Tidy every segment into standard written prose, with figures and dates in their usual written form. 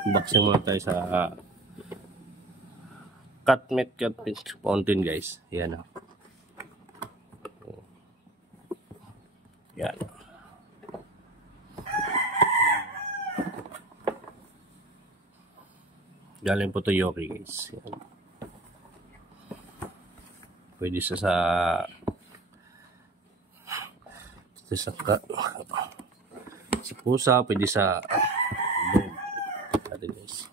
Unboxing muna tayo sa Catmet fountain guys. Yan o. Yan. Galing po to Yoki guys. Yan. Pwede sa pusa, pwede sa guys.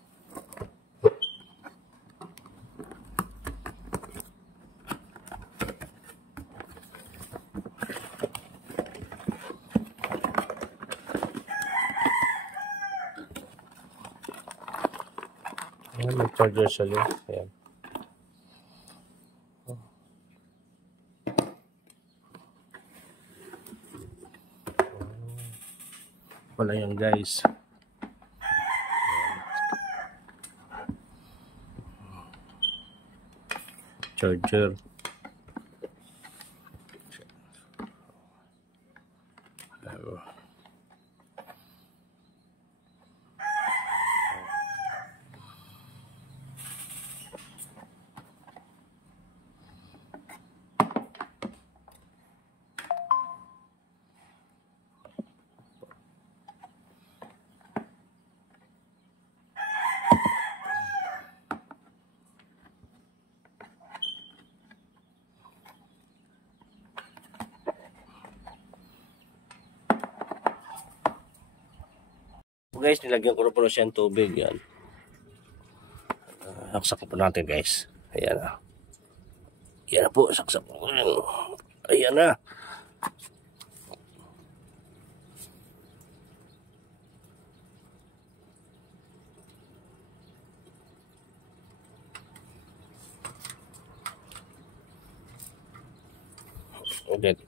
Ayan, may charger siya lang. Ayan. Wala yan guys. Charger. Guys, nilagyan ko na po siya ng tubig. Yan. Saksak po natin guys. Ayan na. Ayan na po. Saksak po. Ayan na. Ulit.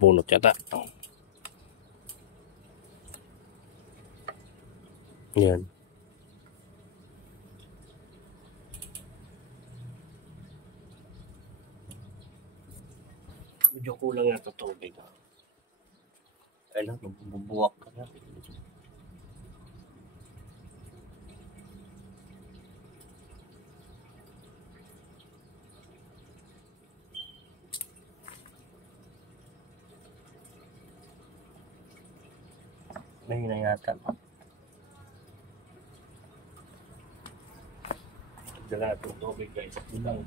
Bunot yata. Yan. Medyo kulang na ito tubig. Ay lang, bubuwak ka na. May hinayatan. Dala natin tubig guys. Ilang.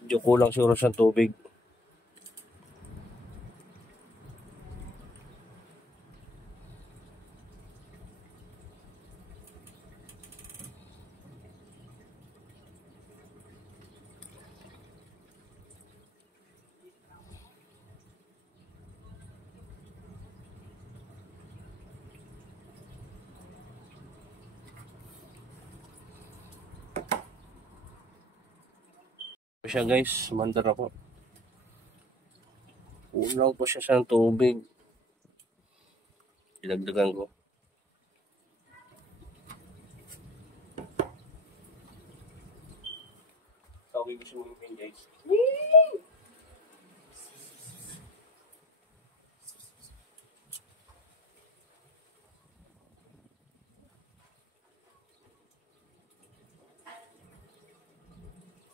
Medyo kulang siguro sa tubig. Siya guys, mandar ako. Unaw po siya sa tubig. Ilagdagan ko. Tawag ko siya mga guys.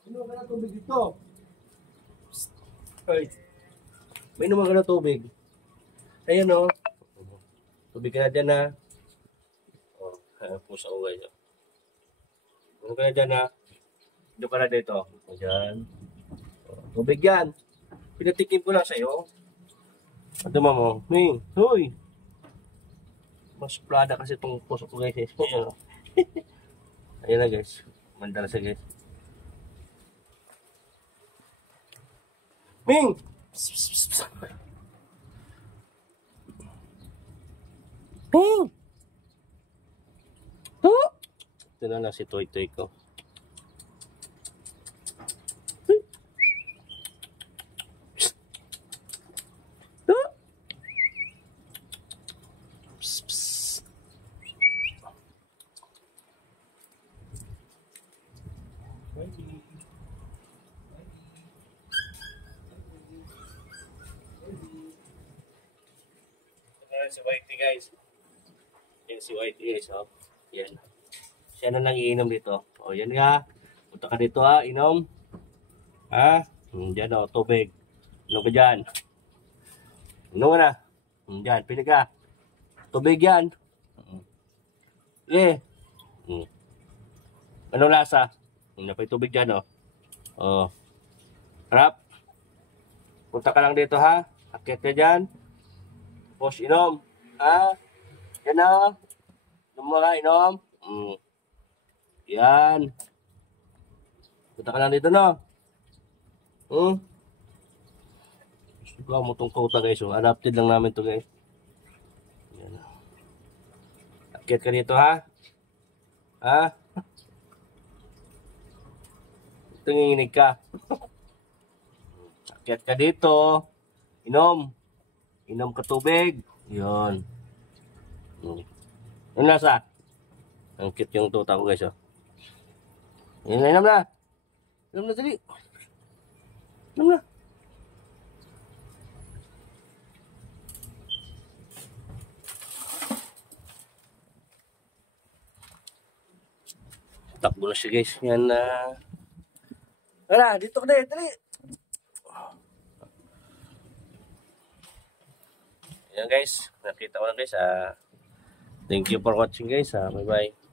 Sino ka na tubig dito? Ay. May naman ka na tubig. Ayan o. Tubig ka na dyan na. O, pusa ko kayo. Ano ka na dyan na? Doon ka na dito. Ayan. Tubig yan. Pinatikim ko lang sa'yo. At naman mo. Ming, huy. Mas plada kasi itong puso ko guys. Ayan na guys. Mandala siya guys. Ming! Ming! Ito na lang si Toy Toy ko. si Whitey guys. Yan si Whitey guys. Oh. Yan. Siya na lang iinom dito. O yan nga. Punta ka dito ha. Inom. Ha? Diyan o. Tubig. Inom ka dyan. Inom ka na. Diyan. Pili ka. Tubig yan. Yeah. Anong lasa? Napay tubig dyan o. Oh. Harap. Punta ka lang dito ha. Akit ka dyan. Tapos inom. Ha? Yan na. Inom mo ka, inom. Yan. Punta ka lang dito no. Suka mo tong kota guys. So, adapted lang namin to guys. Yan. Akit ka dito ha. Ha? Tunginig ka. Akit ka dito. Inom. Inom ka tubig. Yun. Yung lasa. Ang cute yung tuta ko guys. Oh. Yun na, inom na. Inom na dali. Inom na. Takbo na siya guys. Yan na. Wala, dito ka na. Dali. Yan guys, nakita ko lang guys. Thank you for watching guys. Bye bye.